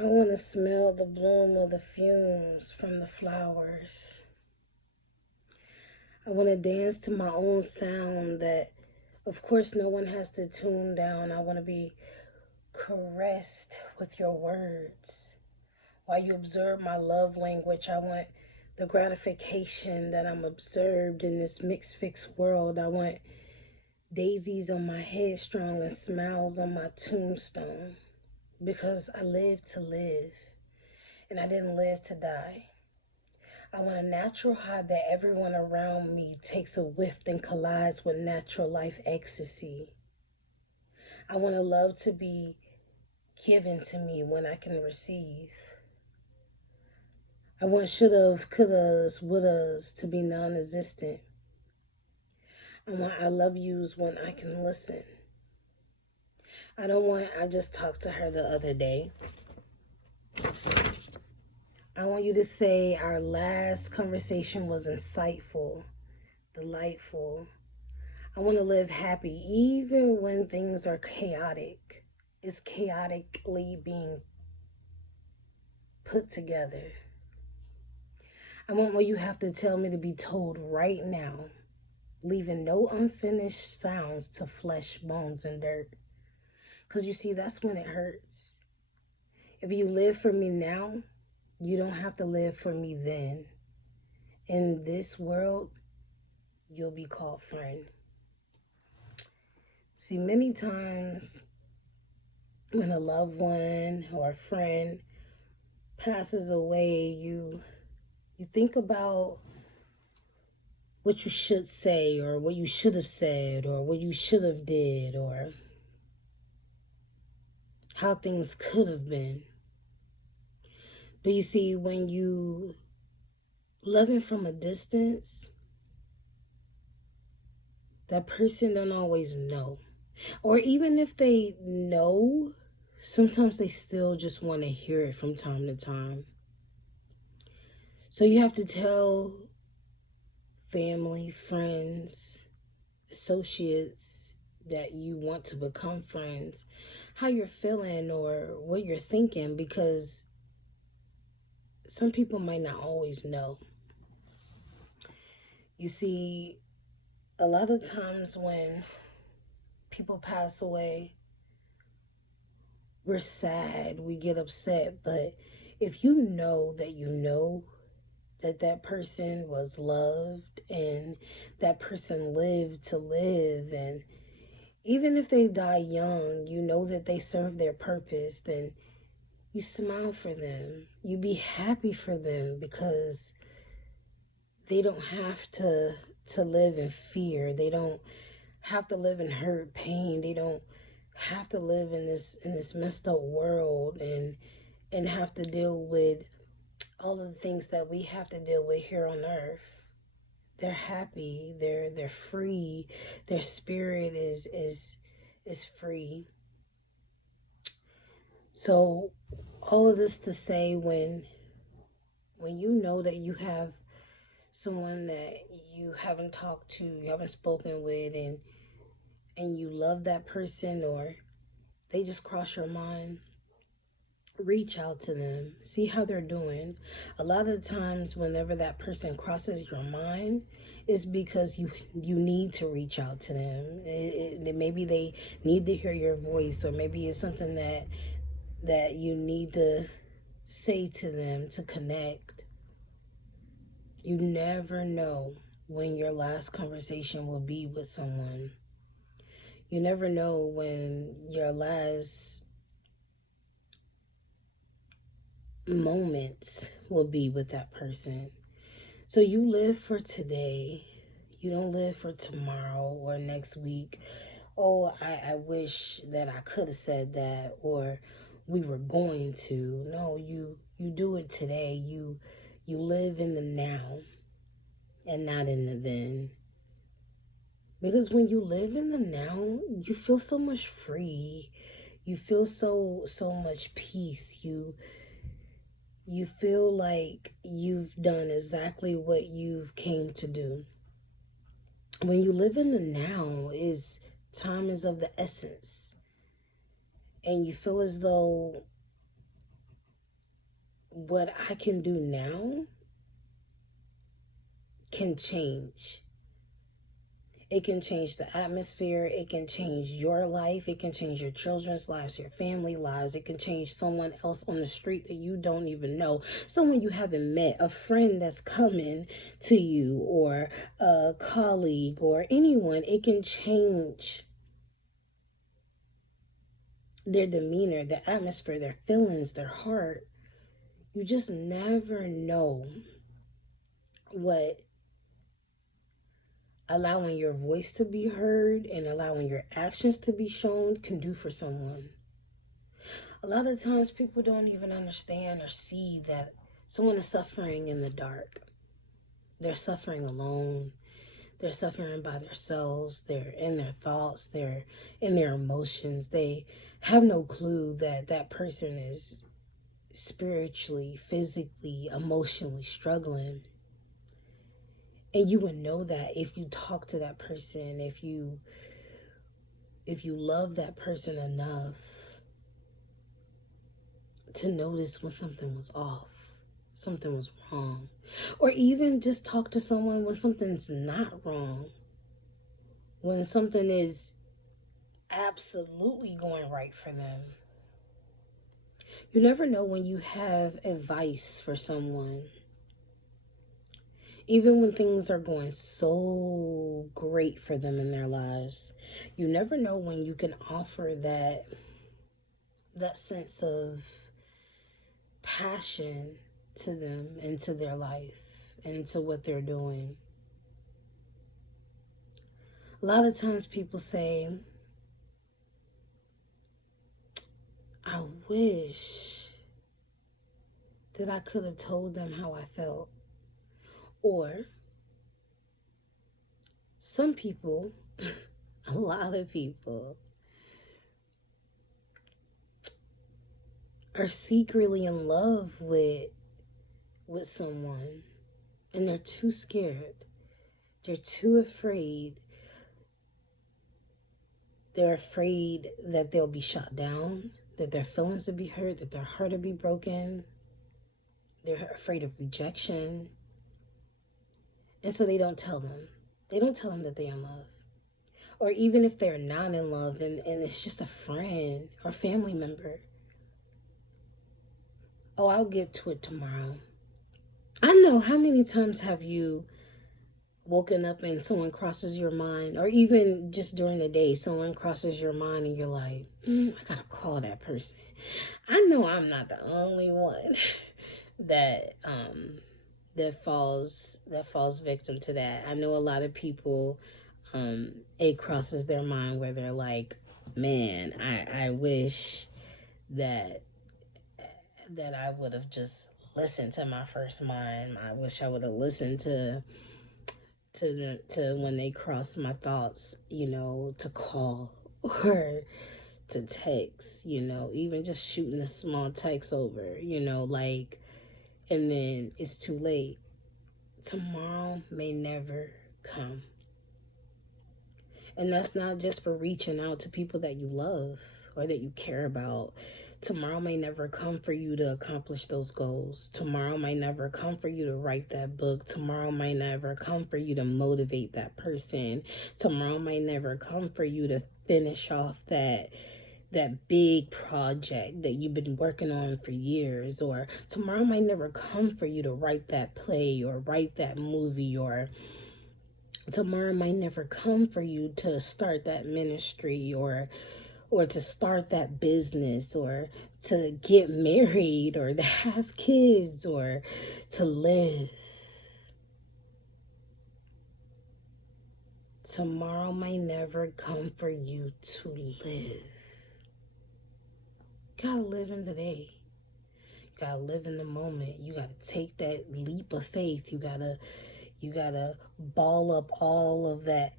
I want to smell the bloom of the fumes from the flowers. I want to dance to my own sound that, of course, no one has to tune down. I want to be caressed with your words. While you observe my love language, I want the gratification that I'm observed in this mixed fixed world. I want daisies on my headstrong and smiles on my tombstone because I live to live and I didn't live to die. I want a natural high that everyone around me takes a whiff and collides with natural life ecstasy. I want a love to be given to me when I can receive. I want should've, could've, would've to be non existent. I want I love yous when I can listen. I don't want I just talked to her the other day. I want you to say our last conversation was insightful, delightful. I want to live happy even when things are chaotic. It's chaotically being put together. I want what you have to tell me to be told right now, leaving no unfinished sounds to flesh, bones, and dirt. Because you see, that's when it hurts. If you live for me now, you don't have to live for me then. In this world, you'll be called friend. See, many times when a loved one or a friend passes away, you think about what you should say or what you should have said or what you should have did or how things could have been. But you see, when you loving from a distance, that person don't always know. Or even if they know, sometimes they still just want to hear it from time to time. So you have to tell family, friends, associates that you want to become friends how you're feeling or what you're thinking, because some people might not always know. You see, a lot of times when people pass away, we're sad, we get upset, but if you know that that person was loved and that person lived to live, and even if they die young, you know that they serve their purpose, then you smile for them. You be happy for them because they don't have to live in fear. They don't have to live in hurt, pain. They don't have to live in this messed up world and have to deal with all of the things that we have to deal with here on earth. They're happy. They're free. Their spirit is free. So all of this to say, when you know that you have someone that you haven't talked to, you haven't spoken with, and you love that person, or they just cross your mind, reach out to them, see how they're doing. A lot of the times whenever that person crosses your mind, is because you need to reach out to them. Maybe they need to hear your voice, or maybe it's something that you need to say to them to connect. You never know when your last conversation will be with someone. You never know when your last moments will be with that person. So you live for today. You don't live for tomorrow or next week. Oh, I wish that I could have said that, or we were going to. No, you do it today. You live in the now and not in the then. Because when you live in the now, you feel so much free. You feel so much peace. You feel like you've done exactly what you've came to do. When you live in the now, is time is of the essence. And you feel as though what I can do now can change. It can change the atmosphere. It can change your life. It can change your children's lives, your family lives. It can change someone else on the street that you don't even know, someone you haven't met, a friend that's coming to you, or a colleague, or anyone. It can change their demeanor, their atmosphere, their feelings, their heart. You just never know what allowing your voice to be heard and allowing your actions to be shown can do for someone. A lot of times people don't even understand or see that someone is suffering in the dark. They're suffering alone. They're suffering by themselves. They're in their thoughts. They're in their emotions. They have no clue that that person is spiritually, physically, emotionally struggling. And you would know that if you talk to that person, if you love that person enough to notice when something was off, something was wrong, or even just talk to someone when something's not wrong, when something is absolutely going right for them. You never know when you have advice for someone. Even when things are going so great for them in their lives, you never know when you can offer that sense of passion to them and to their life and to what they're doing. A lot of times people say, I wish that I could have told them how I felt. Or some people, a lot of people, are secretly in love with someone and they're too scared. They're too afraid. They're afraid that they'll be shot down, that their feelings will be hurt, that their heart will be broken. They're afraid of rejection. And so they don't tell them. They don't tell them that they're in love. Or even if they're not in love and it's just a friend or family member. Oh, I'll get to it tomorrow. I know, how many times have you woken up and someone crosses your mind, or even just during the day, someone crosses your mind and you're like, I gotta call that person. I know I'm not the only one that falls victim to that. I know a lot of people, it crosses their mind where they're like, man, I wish that I would have just listened to my first mind. I wish I would have listened to when they cross my thoughts, to call or to text, even just shooting a small text over, like, and then it's too late. Tomorrow may never come. And that's not just for reaching out to people that you love or that you care about. Tomorrow may never come for you to accomplish those goals. Tomorrow might never come for you to write that book. Tomorrow might never come for you to motivate that person. Tomorrow might never come for you to finish off that big project that you've been working on for years. Or tomorrow might never come for you to write that play or write that movie, or tomorrow might never come for you to start that ministry or to start that business or to get married or to have kids or to live. Tomorrow might never come for you to live. You gotta live in the day. You gotta live in the moment. You gotta take that leap of faith. You gotta ball up all of that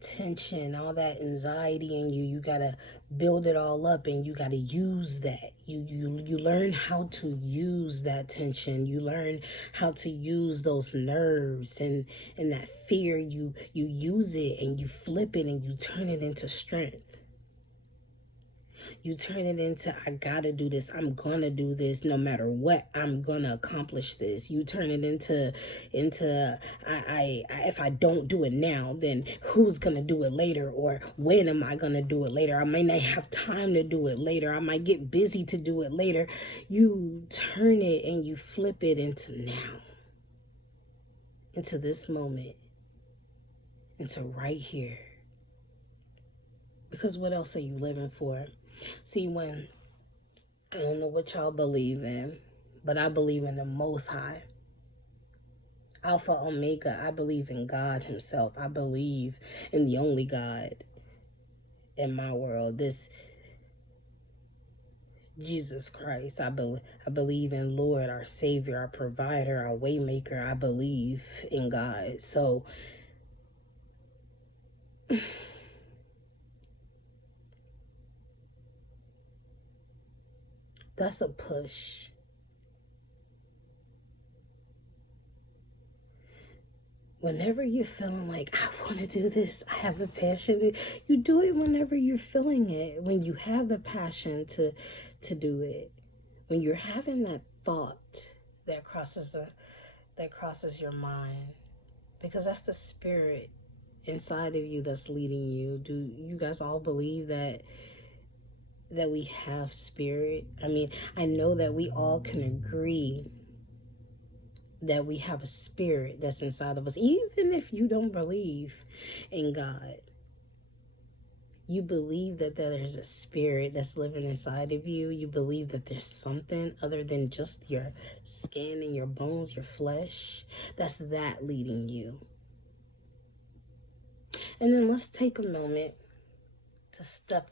tension, all that anxiety in you. You gotta build it all up, and you gotta use that. You learn how to use that tension. You learn how to use those nerves and that fear. You use it and you flip it and you turn it into strength. You turn it into, I gotta do this. I'm gonna do this no matter what. I'm gonna accomplish this. You turn it into if I don't do it now, then who's gonna do it later? Or when am I gonna do it later? I may not have time to do it later. I might get busy to do it later. You turn it and you flip it into now, into this moment, into right here. Because what else are you living for? See, when, I don't know what y'all believe in, but I believe in the Most High. Alpha, Omega. I believe in God himself. I believe in the only God in my world, this Jesus Christ. I believe in Lord, our Savior, our provider, our waymaker. I believe in God. So that's a push. Whenever you're feeling like, I want to do this, I have the passion, you do it whenever you're feeling it. When you have the passion to do it. When you're having that thought that crosses your mind. Because that's the spirit inside of you that's leading you. Do you guys all believe that we have spirit? I mean, I know that we all can agree that we have a spirit that's inside of us. Even if you don't believe in God, you believe that there's a spirit that's living inside of you. You believe that there's something other than just your skin and your bones, your flesh, that's that leading you. And then let's take a moment to step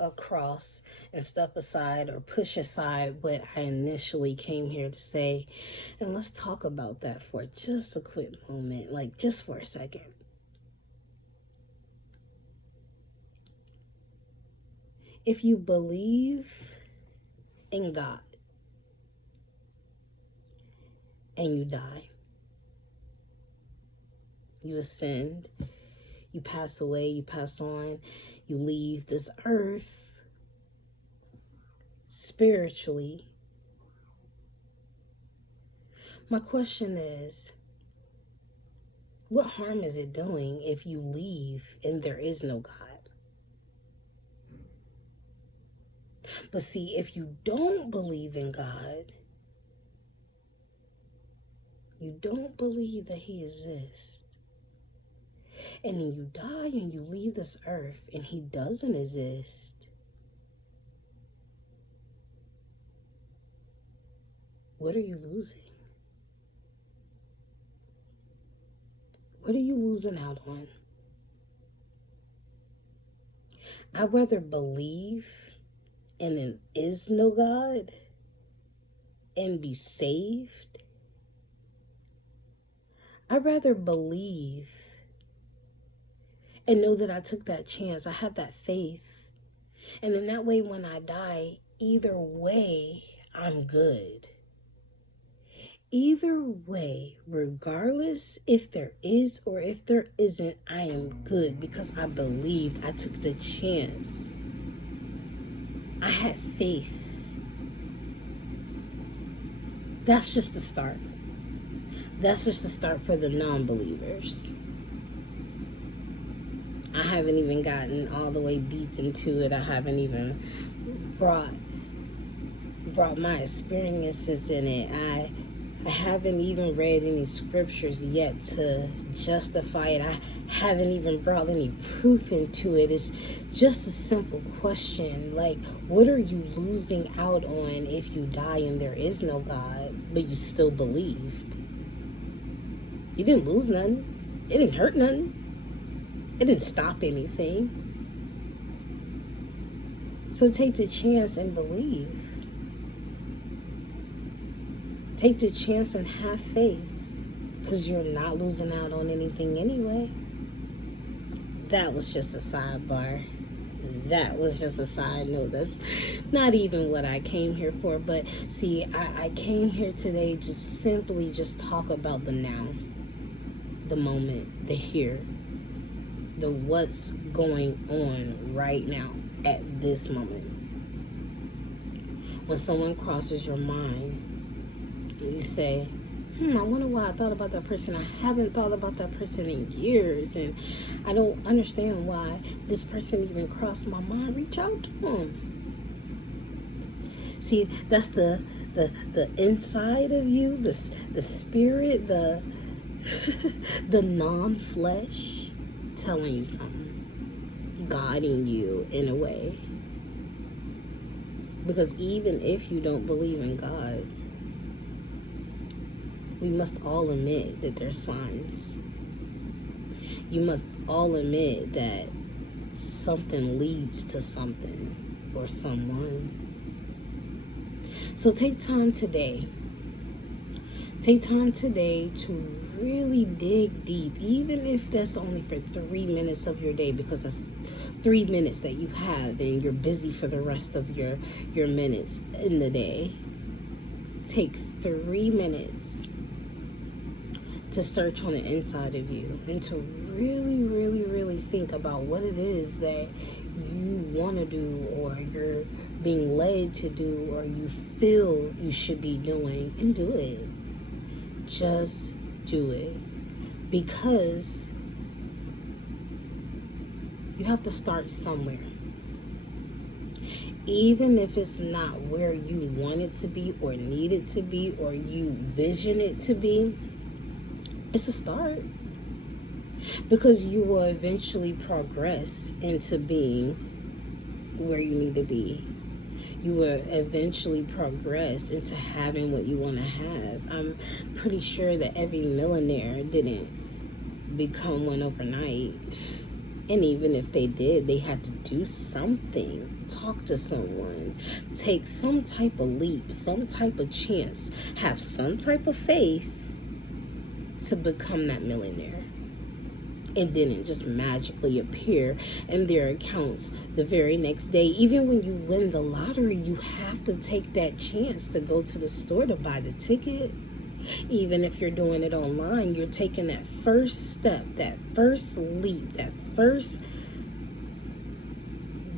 across and step aside or push aside what I initially came here to say. And let's talk about that for just a quick moment, like just for a second. If you believe in God and you die, you ascend, you pass away, you pass on, you leave this earth spiritually. My question is, what harm is it doing if you leave and there is no God? But see, if you don't believe in God, you don't believe that he exists, and then you die and you leave this earth and he doesn't exist, what are you losing? What are you losing out on? I'd rather believe and there is no God and be saved. I'd rather believe and know that I took that chance. I have that faith. And then that way when I die, either way, I'm good. Either way, regardless if there is or if there isn't, I am good because I believed. I took the chance. I had faith. That's just the start. That's just the start for the non-believers. I haven't even gotten all the way deep into it. I haven't even brought my experiences in it. I haven't even read any scriptures yet to justify it. I haven't even brought any proof into it. It's just a simple question. Like, what are you losing out on if you die and there is no God, but you still believed? You didn't lose nothing. It didn't hurt nothing. It didn't stop anything. So take the chance and believe. Take the chance and have faith, because you're not losing out on anything anyway. That was just a sidebar. That was just a side note. That's not even what I came here for. But see, I came here today to simply just talk about the now, the moment, the here, the what's going on right now. at this moment. When someone crosses your mind and you say, I wonder why I thought about that person. I haven't thought about that person in years, and I don't understand why this person even crossed my mind. Reach out to them. See, that's the inside of you, the spirit, the the non-flesh telling you something, guiding you in a way. Because even if you don't believe in God, we must all admit that there's signs. You must all admit that something leads to something or someone. So take time today. Take time today to really dig deep, even if that's only for 3 minutes of your day, because that's 3 minutes that you have and you're busy for the rest of your minutes in the day. Take 3 minutes to search on the inside of you and to really, really, really think about what it is that you want to do, or you're being led to do, or you feel you should be doing, and do it. Just do it. Because you have to start somewhere. Even if it's not where you want it to be or need it to be or you vision it to be, it's a start. Because you will eventually progress into being where you need to be. You will eventually progress into having what you want to have. I'm pretty sure that every millionaire didn't become one overnight. And even if they did, they had to do something, talk to someone, take some type of leap, some type of chance, have some type of faith to become that millionaire. It didn't just magically appear in their accounts the very next day. Even when you win the lottery, you have to take that chance to go to the store to buy the ticket. Even if you're doing it online, you're taking that first step, that first leap, that first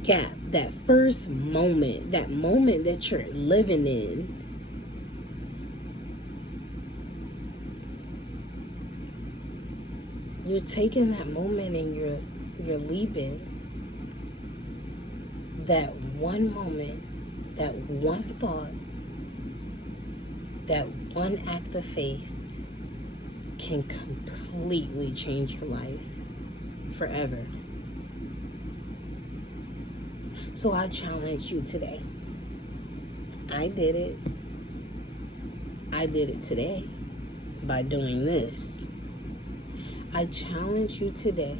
gap, that first moment, that moment that you're living in. You're taking that moment and you're leaping. That one moment, that one thought, that one act of faith can completely change your life forever. So I challenge you today. I did it. I did it today by doing this. I challenge you today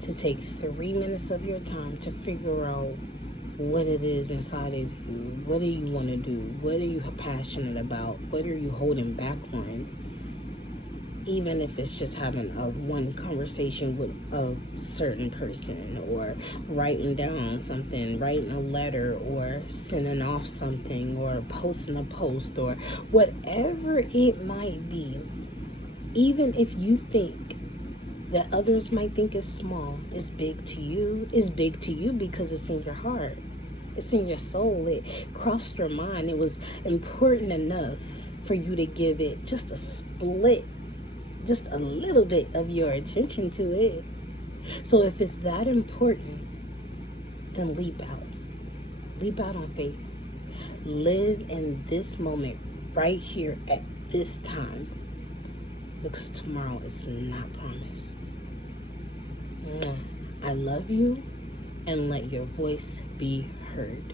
to take 3 minutes of your time to figure out what it is inside of you. What do you want to do? What are you passionate about? What are you holding back on? Even if it's just having one conversation with a certain person, or writing down something, writing a letter, or sending off something, or posting a post, or whatever it might be. Even if you think that others might think it's small, it's big to you. It's big to you because it's in your heart. It's in your soul. It crossed your mind. It was important enough for you to give it just a split, just a little bit of your attention to it. So if it's that important, then leap out. Leap out on faith. Live in this moment right here at this time. Because tomorrow is not promised. I love you, and let your voice be heard.